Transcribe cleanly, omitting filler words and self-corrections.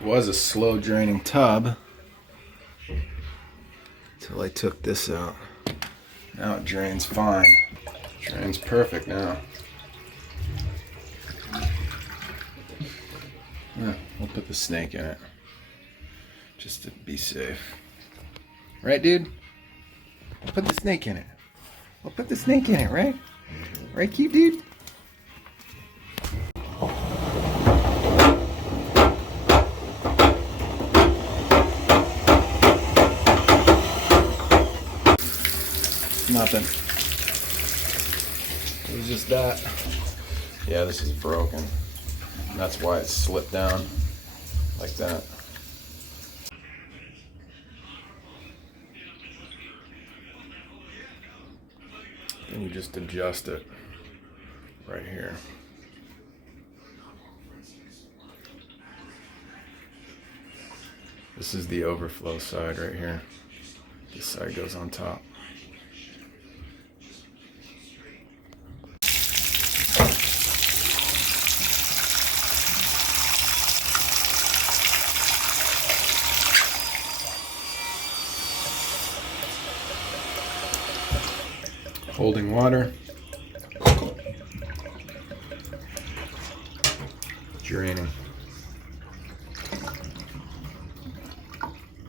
was a slow draining tub until I took this out. Now it drains fine. Drains perfect now. Yeah, we'll put the snake in it just to be safe. Right, dude? We'll put the snake in it. We'll put the snake in it, right? Right, cute dude? Nothing. It was just that. Yeah, this is broken. That's why it slipped down like that. And you just adjust it right here. This is the overflow side right here. This side goes on top. Holding water, draining.